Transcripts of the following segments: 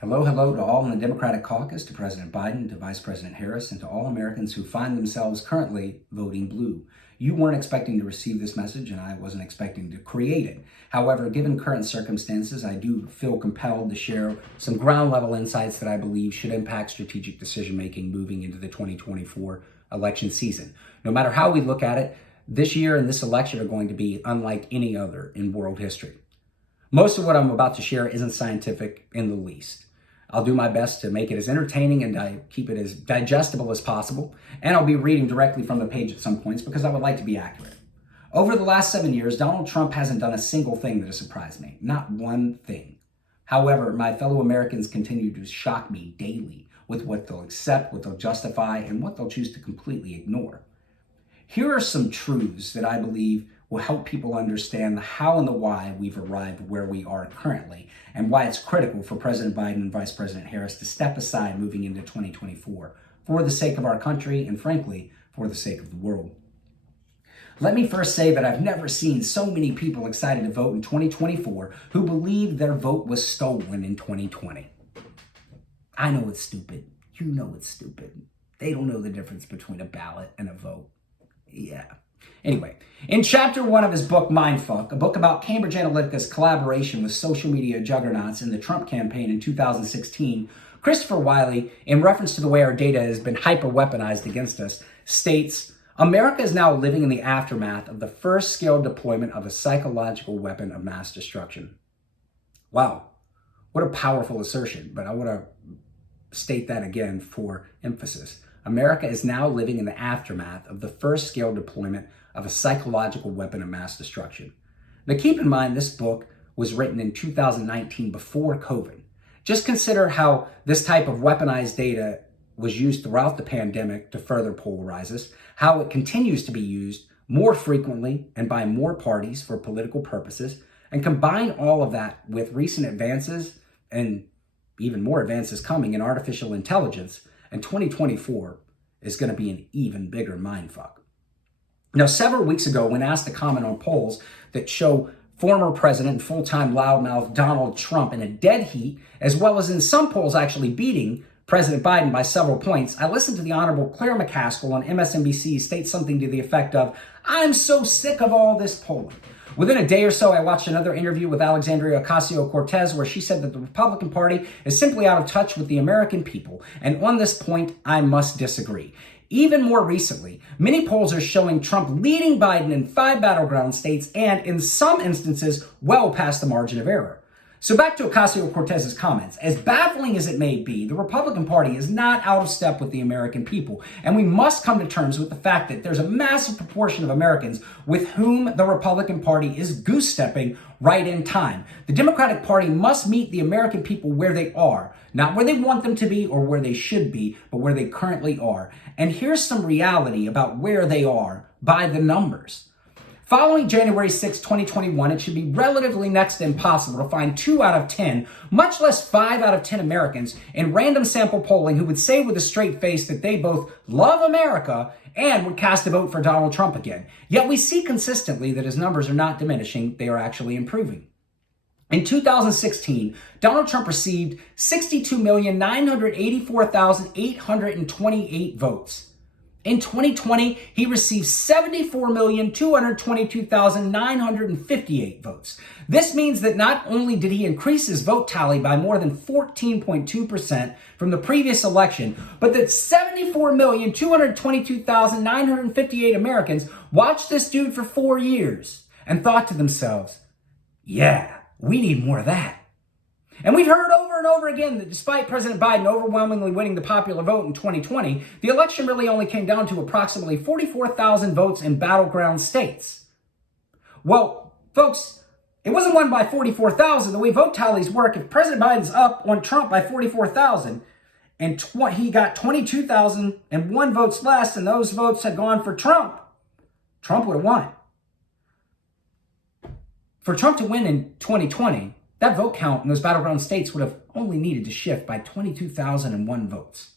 Hello, hello to all in the Democratic caucus, to President Biden, to Vice President Harris, and to all Americans who find themselves currently voting blue. You weren't expecting to receive this message, and I wasn't expecting to create it. However, given current circumstances, I do feel compelled to share some ground-level insights that I believe should impact strategic decision-making moving into the 2024 election season. No matter how we look at it, this year and this election are going to be unlike any other in world history. Most of what I'm about to share isn't scientific in the least. I'll do my best to make it as entertaining and keep it as digestible as possible, and I'll be reading directly from the page at some points because I would like to be accurate. Over the last 7 years, Donald Trump hasn't done a single thing that has surprised me, not one thing. However, my fellow Americans continue to shock me daily with what they'll accept, what they'll justify, and what they'll choose to completely ignore. Here are some truths that I believe will help people understand the how and the why we've arrived where we are currently, and why it's critical for President Biden and Vice President Harris to step aside moving into 2024 for the sake of our country and, frankly, for the sake of the world. Let me first say that I've never seen so many people excited to vote in 2024 who believe their vote was stolen in 2020. I know it's stupid. You know it's stupid. They don't know the difference between a ballot and a vote. Yeah. Anyway, in chapter 1 of his book, Mindfuck, a book about Cambridge Analytica's collaboration with social media juggernauts in the Trump campaign in 2016, Christopher Wiley, in reference to the way our data has been hyper-weaponized against us, states, America is now living in the aftermath of the first scale deployment of a psychological weapon of mass destruction. Wow, what a powerful assertion, but I want to state that again for emphasis. America is now living in the aftermath of the first scale deployment of a psychological weapon of mass destruction. Now keep in mind, this book was written in 2019 before COVID. Just consider how this type of weaponized data was used throughout the pandemic to further polarize us, how it continues to be used more frequently and by more parties for political purposes, and combine all of that with recent advances and even more advances coming in artificial intelligence, and 2024 is going to be an even bigger mindfuck. Now, several weeks ago, when asked to comment on polls that show former president and full-time loudmouth Donald Trump in a dead heat, as well as in some polls actually beating President Biden by several points, I listened to the Honorable Claire McCaskill on MSNBC state something to the effect of, "I'm so sick of all this polling." Within a day or so, I watched another interview with Alexandria Ocasio-Cortez where she said that the Republican Party is simply out of touch with the American people. And on this point, I must disagree. Even more recently, many polls are showing Trump leading Biden in 5 battleground states and, in some instances, well past the margin of error. So back to Ocasio-Cortez's comments. As baffling as it may be, the Republican Party is not out of step with the American people, and we must come to terms with the fact that there's a massive proportion of Americans with whom the Republican Party is goose-stepping right in time. The Democratic Party must meet the American people where they are, not where they want them to be or where they should be, but where they currently are. And here's some reality about where they are by the numbers. Following January 6, 2021, it should be relatively next to impossible to find 2 out of 10, much less 5 out of 10 Americans in random sample polling who would say with a straight face that they both love America and would cast a vote for Donald Trump again. Yet we see consistently that his numbers are not diminishing, they are actually improving. In 2016, Donald Trump received 62,984,828 votes. In 2020, he received 74,222,958 votes. This means that not only did he increase his vote tally by more than 14.2% from the previous election, but that 74,222,958 Americans watched this dude for 4 years and thought to themselves, yeah, we need more of that. And we've heard over and over again that despite President Biden overwhelmingly winning the popular vote in 2020, the election really only came down to approximately 44,000 votes in battleground states. Well, folks, it wasn't won by 44,000. The way vote tallies work, if President Biden's up on Trump by 44,000 and he got 22,001 votes less and those votes had gone for Trump, Trump would have won. For Trump to win in 2020, that vote count in those battleground states would have only needed to shift by 22,001 votes.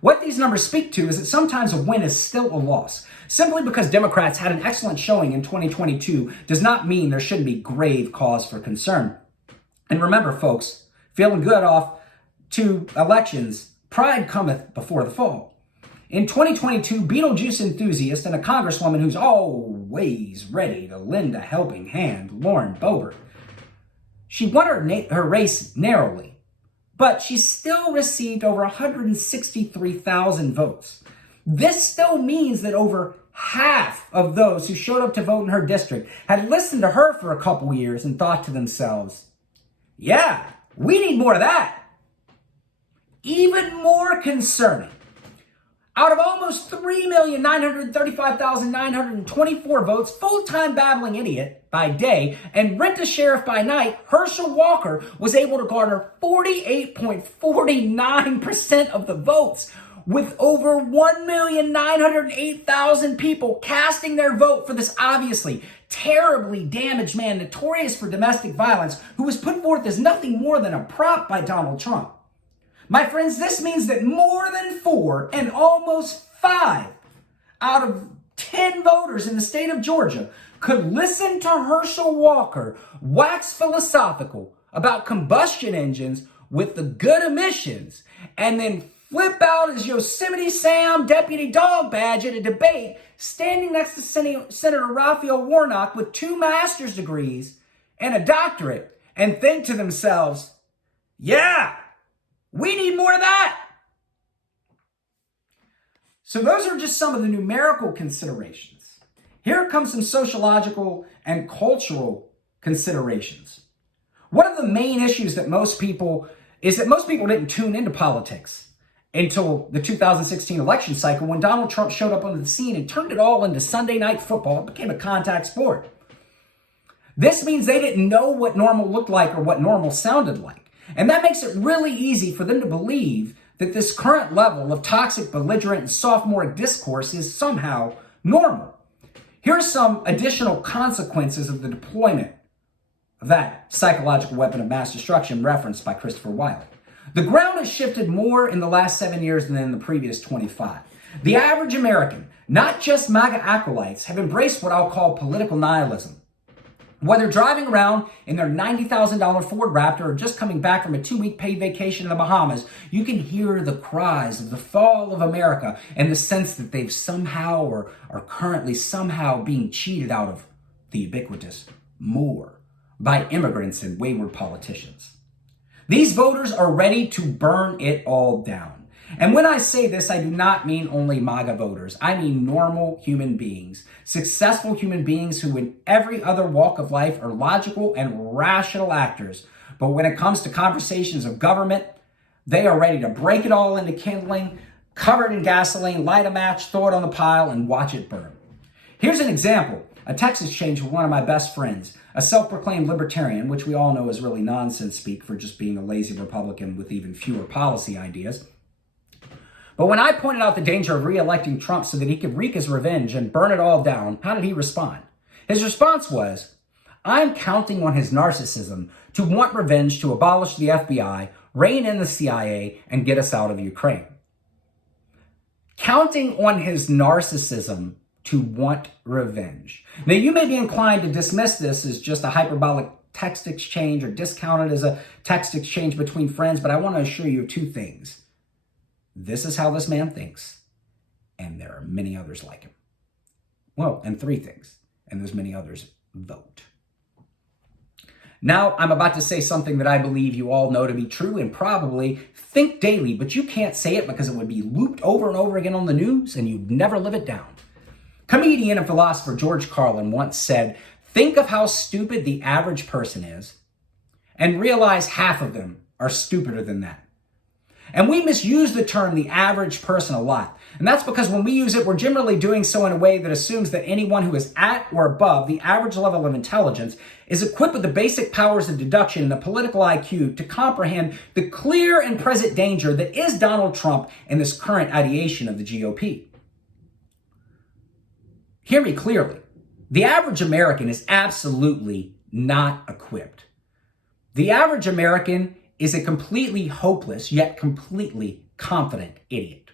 What these numbers speak to is that sometimes a win is still a loss. Simply because Democrats had an excellent showing in 2022 does not mean there shouldn't be grave cause for concern. And remember, folks, feeling good off to elections, pride cometh before the fall. In 2022, Beetlejuice enthusiast and a congresswoman who's always ready to lend a helping hand, Lauren Boebert, she won her race narrowly, but she still received over 163,000 votes. This still means that over half of those who showed up to vote in her district had listened to her for a couple years and thought to themselves, yeah, we need more of that. Even more concerning, out of almost 3,935,924 votes, full-time babbling idiot by day and rent-a-sheriff by night, Herschel Walker was able to garner 48.49% of the votes, with over 1,908,000 people casting their vote for this obviously terribly damaged man, notorious for domestic violence, who was put forth as nothing more than a prop by Donald Trump. My friends, this means that more than 4 and almost 5 out of 10 voters in the state of Georgia could listen to Herschel Walker wax philosophical about combustion engines with the good emissions and then flip out as Yosemite Sam deputy dog badge at a debate standing next to Senator Raphael Warnock with 2 master's degrees and a doctorate and think to themselves, yeah, we need more of that. So those are just some of the numerical considerations. Here comes some sociological and cultural considerations. One of the main issues that most people didn't tune into politics until the 2016 election cycle, when Donald Trump showed up on the scene and turned it all into Sunday night football. It became a contact sport. This means they didn't know what normal looked like or what normal sounded like. And that makes it really easy for them to believe that this current level of toxic, belligerent, and sophomoric discourse is somehow normal. Here are some additional consequences of the deployment of that psychological weapon of mass destruction referenced by Christopher Wiley. The ground has shifted more in the last 7 years than in the previous 25. The average American, not just MAGA acolytes, have embraced what I'll call political nihilism. Whether driving around in their $90,000 Ford Raptor or just coming back from a 2-week paid vacation in the Bahamas, you can hear the cries of the fall of America and the sense that they've somehow or are currently somehow being cheated out of the ubiquitous more by immigrants and wayward politicians. These voters are ready to burn it all down. And when I say this, I do not mean only MAGA voters. I mean normal human beings, successful human beings who in every other walk of life are logical and rational actors. But when it comes to conversations of government, they are ready to break it all into kindling, cover it in gasoline, light a match, throw it on the pile, and watch it burn. Here's an example, a text exchange with one of my best friends, a self-proclaimed libertarian, which we all know is really nonsense speak for just being a lazy Republican with even fewer policy ideas. But when I pointed out the danger of re-electing Trump so that he could wreak his revenge and burn it all down, how did he respond? His response was, I'm counting on his narcissism to want revenge to abolish the FBI, rein in the CIA, and get us out of Ukraine. Counting on his narcissism to want revenge. Now, you may be inclined to dismiss this as just a hyperbolic text exchange or discount it as a text exchange between friends, but I want to assure you of 2 things. This is how this man thinks, and there are many others like him. Well, and 3 things, and there's many others vote. Now, I'm about to say something that I believe you all know to be true and probably think daily, but you can't say it because it would be looped over and over again on the news, and you'd never live it down. Comedian and philosopher George Carlin once said, think of how stupid the average person is, and realize half of them are stupider than that. And we misuse the term the average person a lot. And that's because when we use it, we're generally doing so in a way that assumes that anyone who is at or above the average level of intelligence is equipped with the basic powers of deduction and the political IQ to comprehend the clear and present danger that is Donald Trump and this current ideation of the GOP. Hear me clearly. The average American is absolutely not equipped. The average American is a completely hopeless, yet completely confident idiot.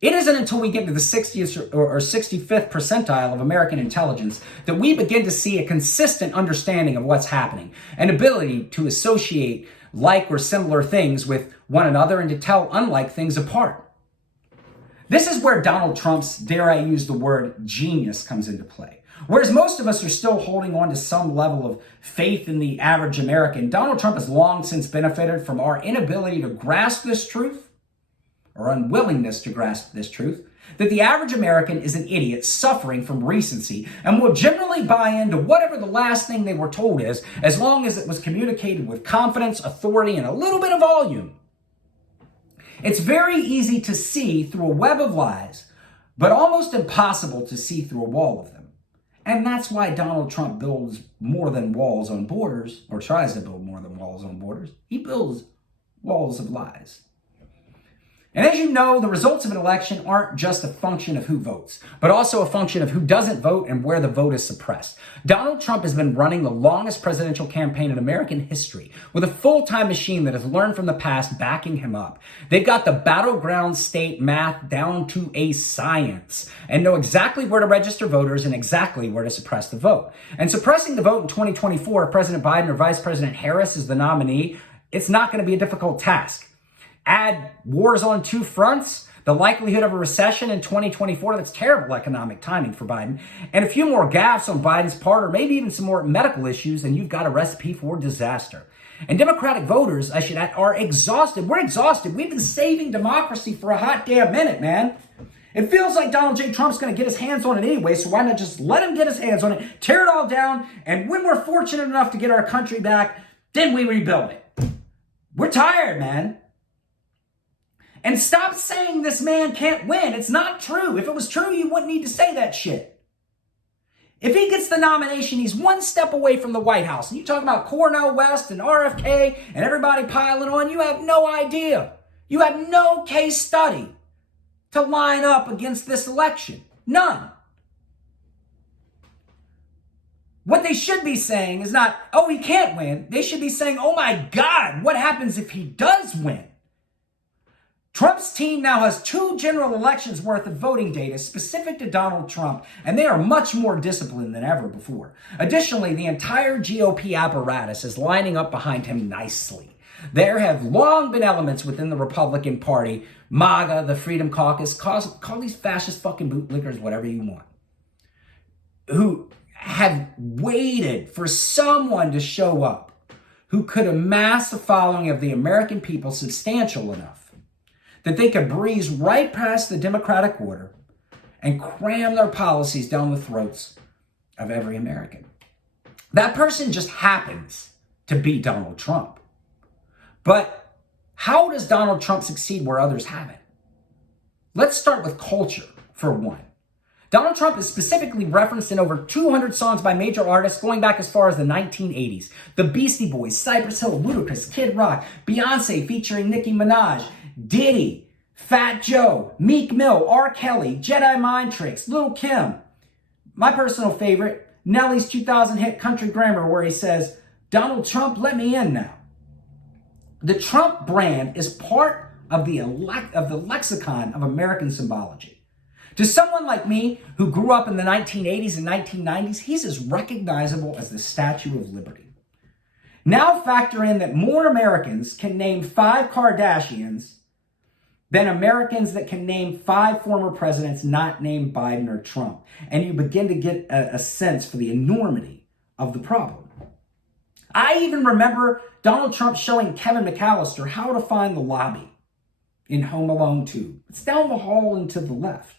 It isn't until we get to the 60th or 65th percentile of American intelligence that we begin to see a consistent understanding of what's happening, an ability to associate like or similar things with one another and to tell unlike things apart. This is where Donald Trump's, dare I use the word, genius comes into play. Whereas most of us are still holding on to some level of faith in the average American, Donald Trump has long since benefited from our inability to grasp this truth, or unwillingness to grasp this truth, that the average American is an idiot suffering from recency and will generally buy into whatever the last thing they were told is, as long as it was communicated with confidence, authority, and a little bit of volume. It's very easy to see through a web of lies, but almost impossible to see through a wall of them. And that's why Donald Trump builds more than walls on borders, or tries to build more than walls on borders. He builds walls of lies. And as you know, the results of an election aren't just a function of who votes, but also a function of who doesn't vote and where the vote is suppressed. Donald Trump has been running the longest presidential campaign in American history with a full-time machine that has learned from the past backing him up. They've got the battleground state math down to a science and know exactly where to register voters and exactly where to suppress the vote. And suppressing the vote in 2024, if President Biden or Vice President Harris is the nominee, it's not going to be a difficult task. Add wars on two fronts, the likelihood of a recession in 2024, that's terrible economic timing for Biden, and a few more gaffes on Biden's part, or maybe even some more medical issues, and you've got a recipe for disaster. And Democratic voters, I should add, are exhausted. We're exhausted. We've been saving democracy for a hot damn minute, man. It feels like Donald J. Trump's going to get his hands on it anyway, so why not just let him get his hands on it, tear it all down, and when we're fortunate enough to get our country back, then we rebuild it. We're tired, man. And stop saying this man can't win. It's not true. If it was true, you wouldn't need to say that shit. If he gets the nomination, he's one step away from the White House. And you talk about Cornel West and RFK and everybody piling on, you have no idea. You have no case study to line up against this election. None. What they should be saying is not, oh, he can't win. They should be saying, oh my God, what happens if he does win? Trump's team now has 2 general elections worth of voting data specific to Donald Trump, and they are much more disciplined than ever before. Additionally, the entire GOP apparatus is lining up behind him nicely. There have long been elements within the Republican Party, MAGA, the Freedom Caucus, call these fascist fucking bootlickers whatever you want, who have waited for someone to show up who could amass a following of the American people substantial enough that they could breeze right past the democratic order and cram their policies down the throats of every American. That person just happens to be Donald Trump. But how does Donald Trump succeed where others haven't? Let's start with culture, for one. Donald Trump is specifically referenced in over 200 songs by major artists going back as far as the 1980s. The Beastie Boys, Cypress Hill, Ludacris, Kid Rock, Beyonce featuring Nicki Minaj, Diddy, Fat Joe, Meek Mill, R. Kelly, Jedi Mind Tricks, Lil' Kim. My personal favorite, Nelly's 2000 hit Country Grammar, where he says, Donald Trump, let me in now. The Trump brand is part of the lexicon of American symbology. To someone like me, who grew up in the 1980s and 1990s, he's as recognizable as the Statue of Liberty. Now factor in that more Americans can name 5 Kardashians than Americans that can name 5 former presidents not named Biden or Trump. And you begin to get a sense for the enormity of the problem. I even remember Donald Trump showing Kevin McAllister how to find the lobby in Home Alone 2. It's down the hall and to the left.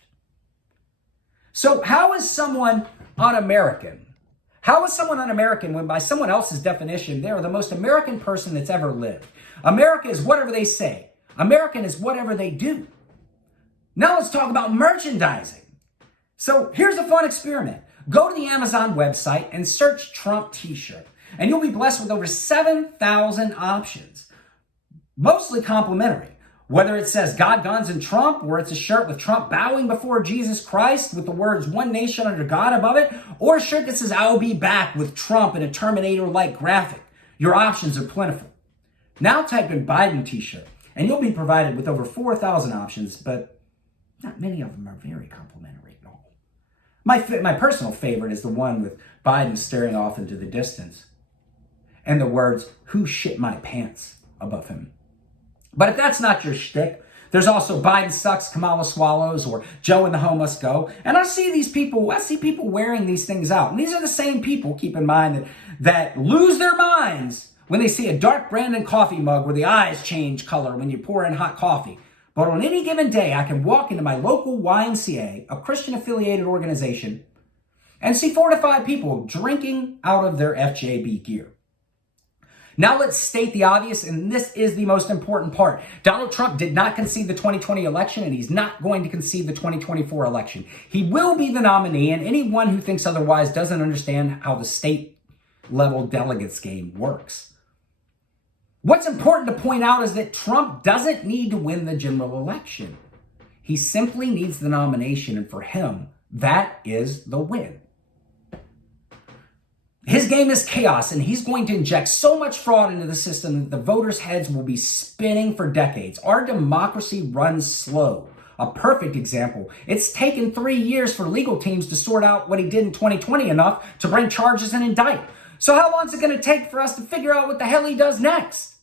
So how is someone un-American? How is someone un-American when by someone else's definition, they are the most American person that's ever lived? America is whatever they say. American is whatever they do. Now let's talk about merchandising. So here's a fun experiment. Go to the Amazon website and search Trump t-shirt, and you'll be blessed with over 7,000 options, mostly complimentary. Whether it says God, Guns, and Trump, or it's a shirt with Trump bowing before Jesus Christ with the words one nation under God above it, or a shirt that says I'll be back with Trump in a Terminator-like graphic. Your options are plentiful. Now type in Biden t-shirt, and you'll be provided with over 4,000 options, but not many of them are very complimentary at all. My personal favorite is the one with Biden staring off into the distance and the words, who shit my pants? above him. But if that's not your shtick, there's also Biden sucks, Kamala swallows, or Joe and the home must go. And I see people wearing these things out. And these are the same people, keep in mind, that lose their minds when they see a dark Brandon coffee mug where the eyes change color when you pour in hot coffee. But on any given day, I can walk into my local YMCA, a Christian-affiliated organization, and see 4 to 5 people drinking out of their FJB gear. Now let's state the obvious, and this is the most important part. Donald Trump did not concede the 2020 election, and he's not going to concede the 2024 election. He will be the nominee, and anyone who thinks otherwise doesn't understand how the state-level delegates game works. What's important to point out is that Trump doesn't need to win the general election. He simply needs the nomination, and for him, that is the win. His game is chaos, and he's going to inject so much fraud into the system that the voters' heads will be spinning for decades. Our democracy runs slow. A perfect example. It's taken 3 years for legal teams to sort out what he did in 2020 enough to bring charges and indict. So how long is it going to take for us to figure out what the hell he does next?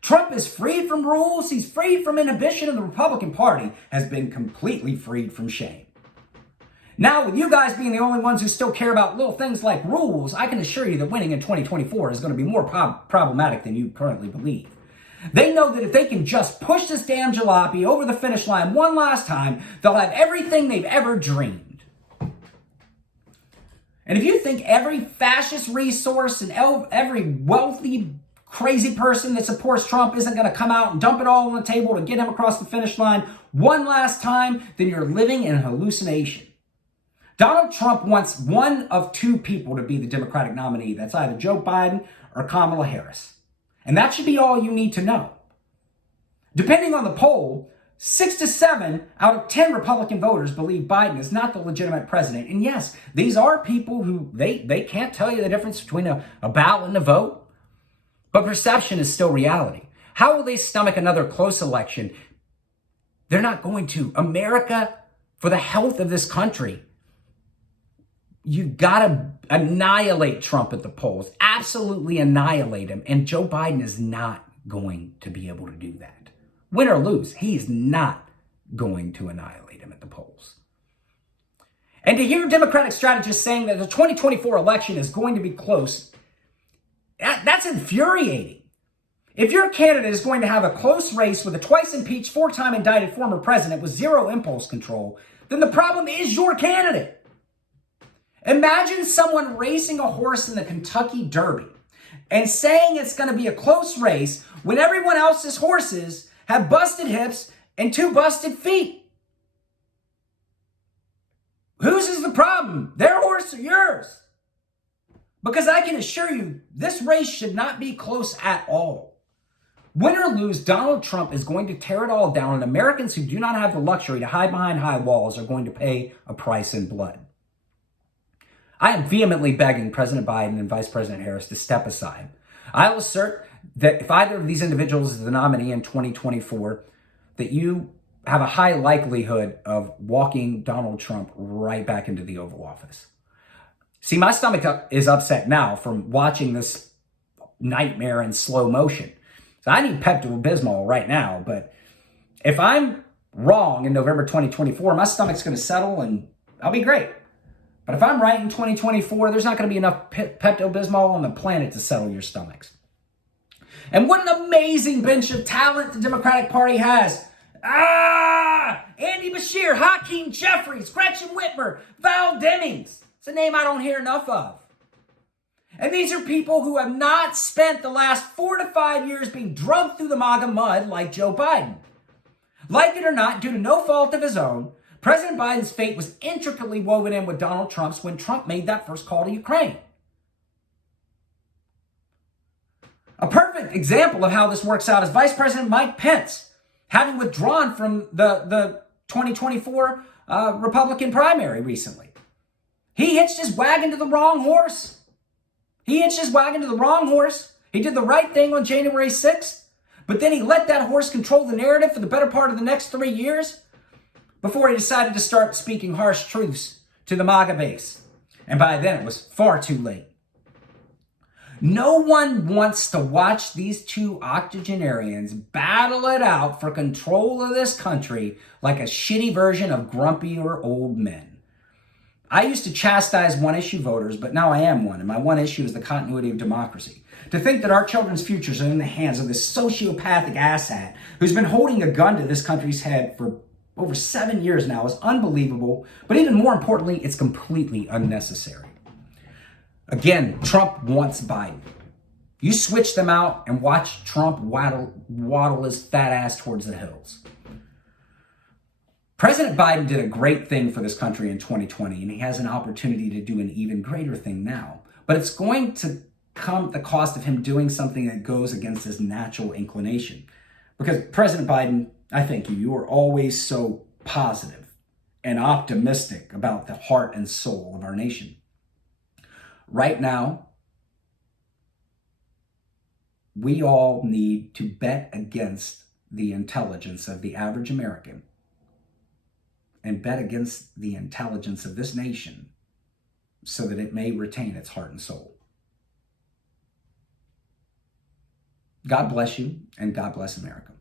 Trump is freed from rules. He's freed from inhibition, and the Republican Party has been completely freed from shame. Now, with you guys being the only ones who still care about little things like rules, I can assure you that winning in 2024 is going to be more problematic than you currently believe. They know that if they can just push this damn jalopy over the finish line one last time, they'll have everything they've ever dreamed. And if you think every fascist resource and every wealthy, crazy person that supports Trump isn't going to come out and dump it all on the table to get him across the finish line one last time, then you're living in a hallucination. Donald Trump wants one of 2 people to be the Democratic nominee. That's either Joe Biden or Kamala Harris. And that should be all you need to know. Depending on the poll, 6 to 7 out of 10 Republican voters believe Biden is not the legitimate president. And yes, these are people who they can't tell you the difference between a ballot and a vote. But perception is still reality. How will they stomach another close election? They're not going to. America, for the health of this country, you've got to annihilate Trump at the polls. Absolutely annihilate him. And Joe Biden is not going to be able to do that. Win or lose, he's not going to annihilate him at the polls. And to hear Democratic strategists saying that the 2024 election is going to be close, that's infuriating. If your candidate is going to have a close race with a twice impeached, 4-time indicted former president with zero impulse control, then the problem is your candidate. Imagine someone racing a horse in the Kentucky Derby and saying it's going to be a close race when everyone else's horses have busted hips and 2 busted feet. Whose is the problem? Their horse or yours? Because I can assure you, this race should not be close at all. Win or lose, Donald Trump is going to tear it all down, and Americans who do not have the luxury to hide behind high walls are going to pay a price in blood. I am vehemently begging President Biden and Vice President Harris to step aside. I will assert that if either of these individuals is the nominee in 2024, that you have a high likelihood of walking Donald Trump right back into the Oval Office. See, my stomach is upset now from watching this nightmare in slow motion. So I need Pepto-Bismol right now, but if I'm wrong in November 2024, my stomach's going to settle and I'll be great. But if I'm right in 2024, there's not going to be enough Pepto-Bismol on the planet to settle your stomachs. And what an amazing bench of talent the Democratic Party has. Andy Beshear, Hakeem Jeffries, Gretchen Whitmer, Val Demings. It's a name I don't hear enough of. And these are people who have not spent the last 4 to 5 years being drugged through the MAGA mud like Joe Biden. Like it or not, due to no fault of his own, President Biden's fate was intricately woven in with Donald Trump's when Trump made that first call to Ukraine. A perfect example of how this works out is Vice President Mike Pence, having withdrawn from the 2024 Republican primary recently. He hitched his wagon to the wrong horse. He did the right thing on January 6th, but then he let that horse control the narrative for the better part of the next 3 years before he decided to start speaking harsh truths to the MAGA base. And by then, it was far too late. No one wants to watch these two octogenarians battle it out for control of this country like a shitty version of grumpier old men. I used to chastise one-issue voters, but now I am one, and my one issue is the continuity of democracy. To think that our children's futures are in the hands of this sociopathic asshat who's been holding a gun to this country's head for over 7 years now is unbelievable, but even more importantly, it's completely unnecessary. Again, Trump wants Biden. You switch them out and watch Trump waddle his fat ass towards the hills. President Biden did a great thing for this country in 2020, and he has an opportunity to do an even greater thing now. But it's going to come at the cost of him doing something that goes against his natural inclination. Because President Biden, I thank you. You are always so positive and optimistic about the heart and soul of our nation. Right now, we all need to bet against the intelligence of the average American and bet against the intelligence of this nation so that it may retain its heart and soul. God bless you, and God bless America.